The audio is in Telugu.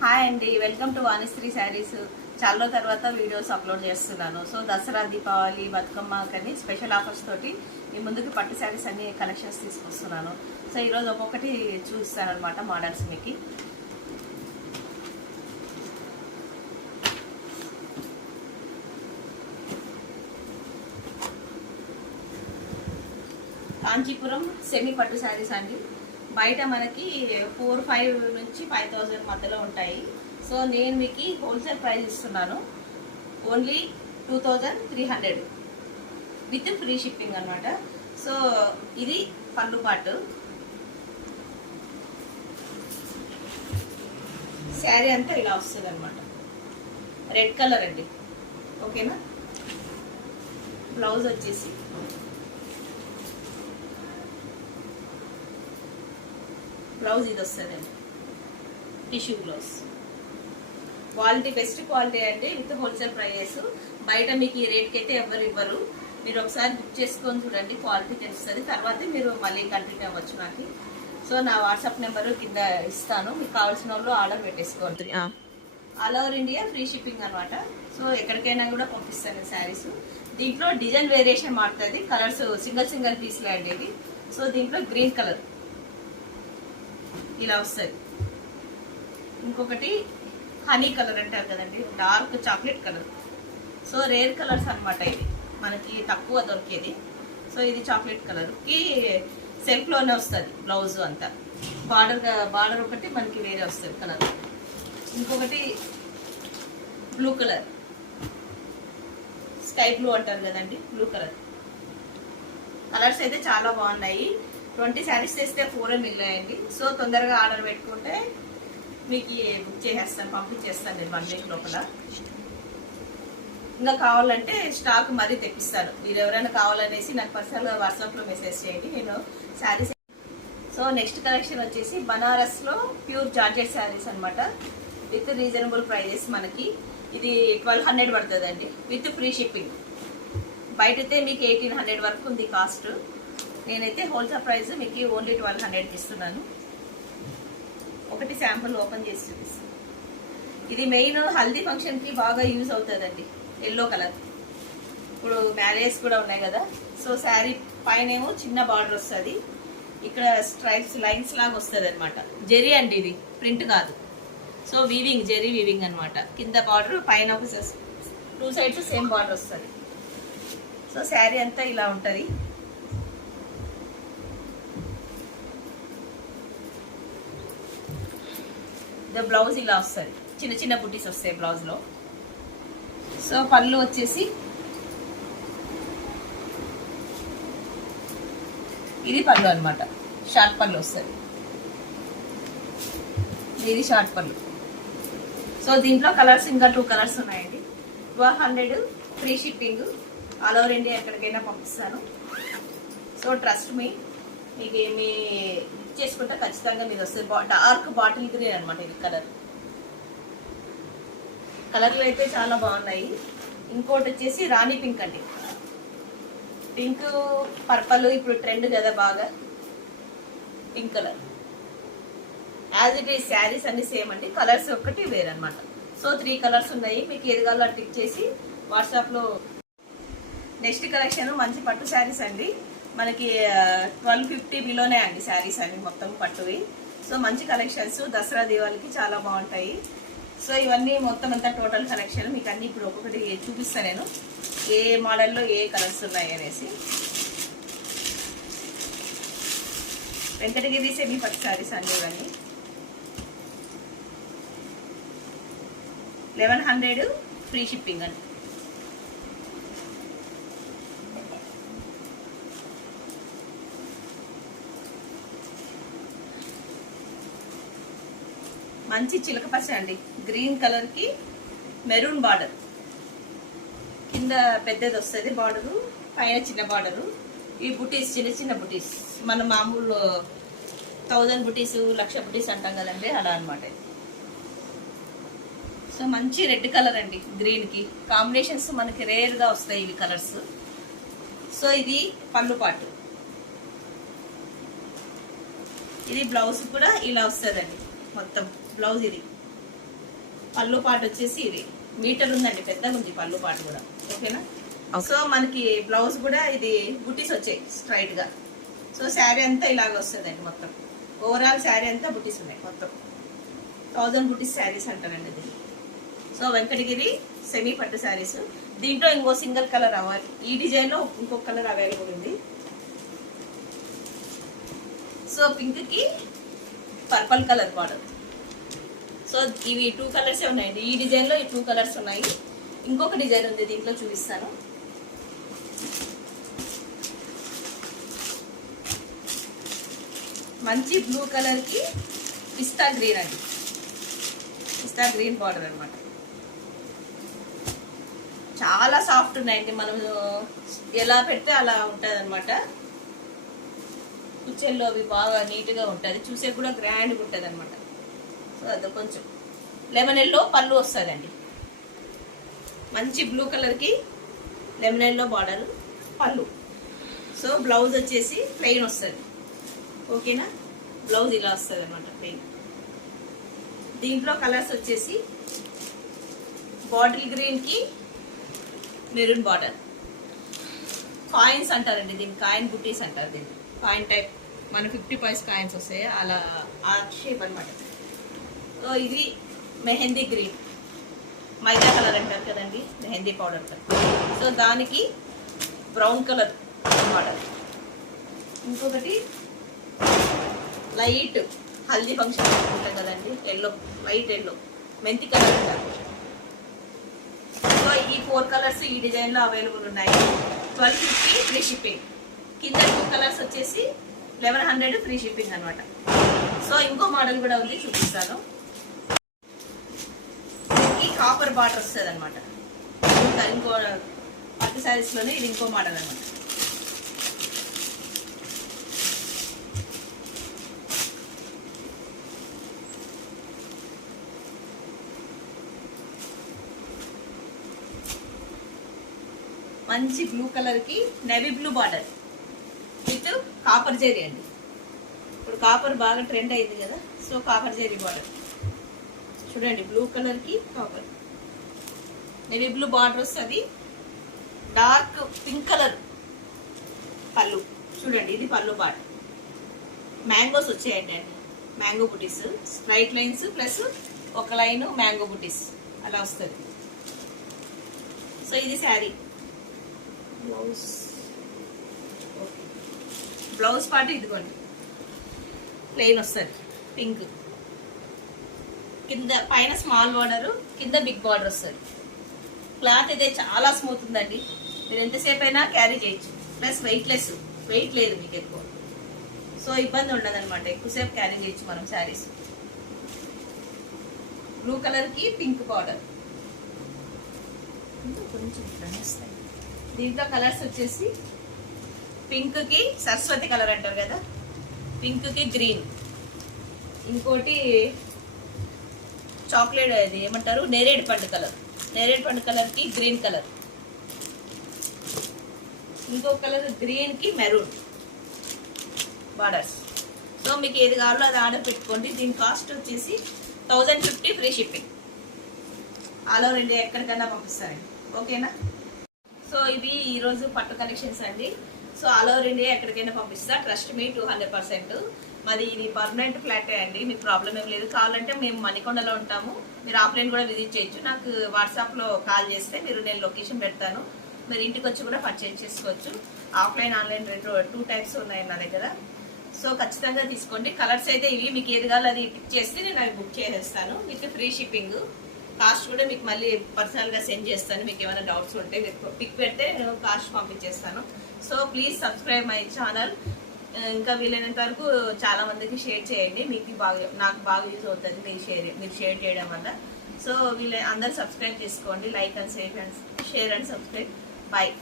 హాయ్ అండి, వెల్కమ్ టు వాణిశ్రీ శారీస్. చాలా రోజుల తర్వాత వీడియోస్ అప్లోడ్ చేస్తున్నాను. సో దసరా, దీపావళి, బతుకమ్మ కానీ స్పెషల్ ఆఫర్స్ తోటి ఈ ముందుకు పట్టు శారీస్ అన్ని కలెక్షన్స్ తీసుకొస్తున్నాను. సో ఈరోజు ఒక్కొక్కటి చూస్తాను అనమాట మోడల్స్ మీకు. కాంచీపురం సెమీ పట్టు శారీస్ అండి. బయట మనకి 4,500 నుంచి 5,000 మధ్యలో ఉంటాయి. సో నేను మీకు హోల్సేల్ ప్రైస్ ఇస్తున్నాను, ఓన్లీ 2,300 విత్ ఫ్రీ షిప్పింగ్ అనమాట. సో ఇది పళ్ళు పాటు. శారీ అంతా ఇలా వస్తుంది అనమాట, రెడ్ కలర్ అండి. ఓకేనా. బ్లౌజ్ వచ్చేసి బ్లౌజ్ ఇది వస్తుందండి, tissue blouse. Quality best quality అండి, విత్ హోల్సేల్ ప్రైజెస్. బయట మీకు ఈ రేట్కి అయితే ఎవరు ఇవ్వరు. మీరు ఒకసారి బుక్ చేసుకొని చూడండి, క్వాలిటీ తెలుస్తుంది. తర్వాత మీరు మళ్ళీ కంటిన్యూ అవ్వచ్చు నాకు. సో నా వాట్సాప్ నెంబరు కింద ఇస్తాను, మీకు కావాల్సిన వాళ్ళు ఆర్డర్ పెట్టేసుకోండి. All over India free shipping అనమాట. సో ఎక్కడికైనా కూడా పంపిస్తాను శారీస్. దీంట్లో డిజైన్ వేరియేషన్ మారుతుంది, కలర్స్ సింగిల్ సింగిల్ పీస్లే అండి ఇవి. సో దీంట్లో గ్రీన్ కలర్ ఇలా వస్తుంది, ఇంకొకటి హనీ కలర్ అంటారు కదండి, dark chocolate colour. So rare colours అనమాట, ఇది మనకి తక్కువ దొరికేది. సో ఇది చాక్లెట్ కలర్కి సెల్ఫ్లోనే వస్తుంది బ్లౌజ్ అంతా. బార్డర్ ఒకటి మనకి వేరే వస్తుంది కలర్. ఇంకొకటి బ్లూ కలర్, స్కై బ్లూ అంటారు కదండి, బ్లూ కలర్. కలర్స్ అయితే చాలా బాగున్నాయి. 20 శారీస్ తెస్తే 4 మిగిలాయండి. సో తొందరగా ఆర్డర్ పెట్టుకుంటే మీకు బుక్ చేసేస్తాను, పంపించేస్తాను నేను 1 వీక్ లోపల. ఇంకా కావాలంటే స్టాక్ మరీ తెప్పిస్తాను. మీరు ఎవరైనా కావాలనేసి నాకు పర్సనల్గా వాట్సాప్లో మెసేజ్ చేయండి, నేను శారీస్. సో నెక్స్ట్ కలెక్షన్ వచ్చేసి బనారస్లో ప్యూర్ జార్జెట్ శారీస్ అనమాట, విత్ రీజనబుల్ ప్రైజెస్. మనకి ఇది 1,200 పడుతుందండి విత్ ఫ్రీ షిప్పింగ్. బయటైతే మీకు 1,800 వరకు ఉంది కాస్ట్. నేనైతే హోల్సేల్ ప్రైస్ మీకు ఓన్లీ 1,200 ఇస్తున్నాను. ఒకటి శాంపుల్ ఓపెన్ చేసి చూపిస్తాను. ఇది మెయిన్ హల్దీ ఫంక్షన్కి బాగా యూజ్ అవుతుందండి, ఎల్లో కలర్. ఇప్పుడు మ్యారేజ్ కూడా ఉన్నాయి కదా. సో శారీ పైన ఏమో చిన్న బార్డర్ వస్తుంది, ఇక్కడ స్ట్రైప్స్ లైన్స్ లాగా వస్తుంది అనమాట. జెరీ అండి, ఇది ప్రింట్ కాదు. సో వీవింగ్, జెరీ వీవింగ్ అనమాట. కింద బార్డర్, పైన ఒక 2 సైడ్స్ సేమ్ బార్డర్ వస్తుంది. సో శారీ అంతా ఇలా ఉంటుంది. బ్లౌజ్ ఇలా వస్తుంది, చిన్న చిన్న బుటీస్ వస్తాయి బ్లౌజ్లో. సో పళ్ళు వచ్చేసి ఇది పళ్ళు అనమాట, షార్ట్ పళ్ళు వస్తుంది. ఇది షార్ట్ పళ్ళు. సో దీంట్లో కలర్స్ ఇంకా 2 కలర్స్ ఉన్నాయండి. 1,200 free shipping, all over India ఎక్కడికైనా పంపిస్తాను. సో ట్రస్ట్ మీ, మీకు మీ బుక్ చేసుకుంటే ఖచ్చితంగా మీరు వస్తుంది. డార్క్ బాటిల్ గ్రీన్ అనమాట ఇది కలర్. కలర్లు అయితే చాలా బాగున్నాయి. ఇంకోటి వచ్చేసి రాణి పింక్ అండి. పింక్ పర్పల్ ఇప్పుడు ట్రెండ్ కదా బాగా, pink colour. As it is saris అన్ని సేమ్ అండి, కలర్స్ ఒక్కటి వేరనమాట. సో 3 కలర్స్ ఉన్నాయి, మీకు ఏది కావాలో టిక్ చేసి వాట్సాప్లో. నెక్స్ట్ కలెక్షన్ మంచి పట్టు శారీస్ అండి. మనకి 1,250 బిలోనే అండి శారీస్ అన్ని మొత్తం పట్టువి. సో మంచి కలెక్షన్స్, దసరా దీపావళికి చాలా బాగుంటాయి. సో ఇవన్నీ మొత్తం అంతా టోటల్ కలెక్షన్ మీకు అన్ని ఇప్పుడు ఒక్కొక్కటి చూపిస్తాను నేను, ఏ మోడల్లో ఏ కలర్స్ ఉన్నాయి అనేసి. వెంకటగిరి సెమీ పట్టు శారీస్ అండి ఇవన్నీ. 1,100 ఫ్రీ షిప్పింగ్ అండి. మంచి చిలక పచ్చ అండి, గ్రీన్ కలర్ కి మెరూన్ బార్డర్. కింద పెద్దది వస్తుంది బార్డరు, పైన చిన్న బార్డరు. ఈ బుటీస్ చిన్న చిన్న బుటీస్, మన మామూలు 1,000 బుటీస్, 1,00,000 బుటీస్ అంటాం కదండి, అలా అనమాట. సో మంచి రెడ్ కలర్ అండి, గ్రీన్ కి కాంబినేషన్స్ మనకి రేర్ గా వస్తాయి ఇవి కలర్స్. సో ఇది పళ్ళు పాటు. ఇది బ్లౌజ్ కూడా ఇలా వస్తుందండి, మొత్తం బ్లౌజ్ ఇది పళ్ళు పాటు వచ్చేసి ఇది మీటర్ ఉందండి, పెద్దగా ఉంది పళ్ళు పాటు కూడా. ఓకేనా. సో మనకి బ్లౌజ్ కూడా ఇది బుటీస్ వచ్చాయి స్ట్రైట్ గా. సో శారీ అంతా ఇలాగ వస్తుందండి మొత్తం. ఓవరాల్ శారీ అంతా బుటీస్ ఉన్నాయి మొత్తం. 1000 బుటీస్ శారీస్ అంటారండి ఇది. సో వెంకటగిరి సెమీ పట్టు శారీస్. దీంట్లో ఇంకో సింగిల్ కలర్ అవ్వాలి. ఈ డిజైన్ లో ఇంకొక కలర్ అవైలబుల్ ఉంది. సో పింక్ కి పర్పుల్ కలర్ బార్డర్. సో ఇవి 2 కలర్స్ ఉన్నాయండి. ఈ డిజైన్ లో ఈ 2 కలర్స్ ఉన్నాయి. ఇంకొక డిజైన్ ఉంది దీంట్లో, చూపిస్తాను. మంచి బ్లూ కలర్ కి పిస్తా గ్రీన్ అండి, పిస్తా గ్రీన్ బార్డర్ అనమాట. చాలా సాఫ్ట్ ఉన్నాయండి, మనం ఎలా పెడితే అలా ఉంటుంది అనమాట. కుచ్చెల్లో అవి బాగా నీట్గా ఉంటుంది, చూసే కూడా గ్రాండ్గా ఉంటుంది అనమాట. సో అది కొంచెం లెమన్ ఎల్లో పళ్ళు వస్తుందండి. మంచి బ్లూ కలర్కి లెమన్ ఎల్లో బార్డర్ పళ్ళు. సో బ్లౌజ్ వచ్చేసి ప్లెయిన్ వస్తుంది. ఓకేనా. బ్లౌజ్ ఇలా వస్తుంది అనమాట ప్లెయిన్. దీంట్లో కలర్స్ వచ్చేసి బాటిల్ గ్రీన్కి మెరూన్ బార్డర్. కాయిన్స్ అంటారండి దీన్ని, కాయిన్ బుటీస్ అంటారు దీన్ని. కాయిన్ టైప్ మన 50 పైస్ కాయిన్స్ వస్తాయి అలా, ఆ షేప్ అనమాట. సో ఇది మెహందీ గ్రీన్, మైదా కలర్ అంటారు కదండి, మెహందీ పౌడర్ కలర్. సో దానికి బ్రౌన్ కలర్ బార్డర్. ఇంకొకటి లైట్ హల్దీ ఫంక్షన్ ఉంటుంది కదండి, ఎల్లో, లైట్ ఎల్లో, మెంతి కలర్ అంటారు. సో ఈ 4 కలర్స్ ఈ డిజైన్లో అవైలబుల్ ఉన్నాయి. 1250 ఫ్రీ షిప్పింగ్. కింద 2 కలర్స్ వచ్చేసి 1100 ఫ్రీ షిప్పింగ్ అనమాట. సో ఇంకో మోడల్ కూడా ఉంది, చూపిస్తాను. ఈ కాపర్ బార్డర్ వస్తుంది అనమాట. ఇంకో పట్టు శారీస్లోనే ఇది ఇంకో మోడల్ అనమాట. మంచి బ్లూ కలర్ కి navy blue border with copper zari అండి. ఇప్పుడు కాపర్ బాగా ట్రెండ్ అయింది కదా, సో కాపర్ జెరీ బార్డర్ చూడండి. బ్లూ కలర్ కి కాపర్ నేవీ బ్లూ బార్డర్ వస్తుంది. డార్క్ పింక్ కలర్ పళ్ళు చూడండి, ఇది పళ్ళు బార్డర్. మ్యాంగోస్ వచ్చాయండి అండి, మ్యాంగో బుటీస్, స్ట్రైట్ లైన్స్ ప్లస్ ఒక లైన్ మ్యాంగో బుటీస్ అలా వస్తుంది. సో ఇది శారీ. బ్లౌజ్ బ్లౌజ్ పార్ట్ ఇదిగోండి, ప్లెయిన్ వస్తుంది పింక్. కింద పైన స్మాల్ బార్డర్, కింద బిగ్ బార్డర్ వస్తుంది. క్లాత్ అయితే చాలా స్మూత్ ఉందండి, మీరు ఎంతసేపు అయినా క్యారీ చేయొచ్చు. ప్లస్ వెయిట్లెస్, వెయిట్ లేదు మీకు ఎక్కువ. సో ఇబ్బంది ఉండదు అనమాట, ఎక్కువసేపు క్యారీ చేయొచ్చు మనం శారీస్. బ్లూ కలర్కి పింక్ బార్డర్. కొంచెం వస్తాయి. దీంట్లో కలర్స్ వచ్చేసి పింక్ కి సరస్వతి కలర్ అంటారు కదా, పింక్ కి గ్రీన్. ఇంకోటి చాక్లెట్, అది ఏమంటారు, నేరేడు పండు కలర్. నేరేడు పండు కలర్ కి గ్రీన్ కలర్. ఇంకో కలర్ గ్రీన్ కి మెరూన్ బార్డర్స్. సో మీకు ఏది కావాలో అది ఆర్డర్ పెట్టుకోండి. దీని కాస్ట్ వచ్చేసి 1050 free shipping. All over India ఎక్కడికైనా పంపిస్తారండి. ఓకేనా. సో ఇవి ఈరోజు పట్టు కలెక్షన్స్ అండి. సో ఆల్ ఓవర్ ఇండియా ఎక్కడికైనా పంపిస్తా, ట్రస్ట్ మీ 200%. మాది ఇది పర్మనెంట్ ఫ్లాటే అండి, మీకు ప్రాబ్లం ఏం లేదు. కావాలంటే మేము మణికొండలో ఉంటాము, మీరు ఆఫ్లైన్ కూడా విజిట్ చేయొచ్చు. నాకు వాట్సాప్లో కాల్ చేస్తే నేను లొకేషన్ పెడతాను, మీరు ఇంటికి వచ్చి కూడా పర్చేజ్ చేసుకోవచ్చు. ఆఫ్లైన్ ఆన్లైన్ 2 టైప్స్ ఉన్నాయి నా దగ్గర. సో ఖచ్చితంగా తీసుకోండి. కలర్స్ అయితే ఇవి, మీకు ఏది కావాలో అది పిక్ చేస్తే నేను అవి బుక్ చేసేస్తాను. మీకు ఫ్రీ షిప్పింగ్. కాస్ట్ కూడా మీకు మళ్ళీ పర్సనల్గా సెండ్ చేస్తాను. మీకు ఏమైనా డౌట్స్ ఉంటే మీరు పిక్ పెడితే నేను కాస్ట్ పంపించేస్తాను. So please subscribe my channel. ఇంకా వీలైనంత వరకు చాలా మందికి షేర్ చేయండి, మీకు నాకు బాగా యూజ్ అవుతుంది మీరు షేర్ చేయడం వల్ల. సో అందరు సబ్స్క్రైబ్ చేసుకోండి, like and share and subscribe. Bye.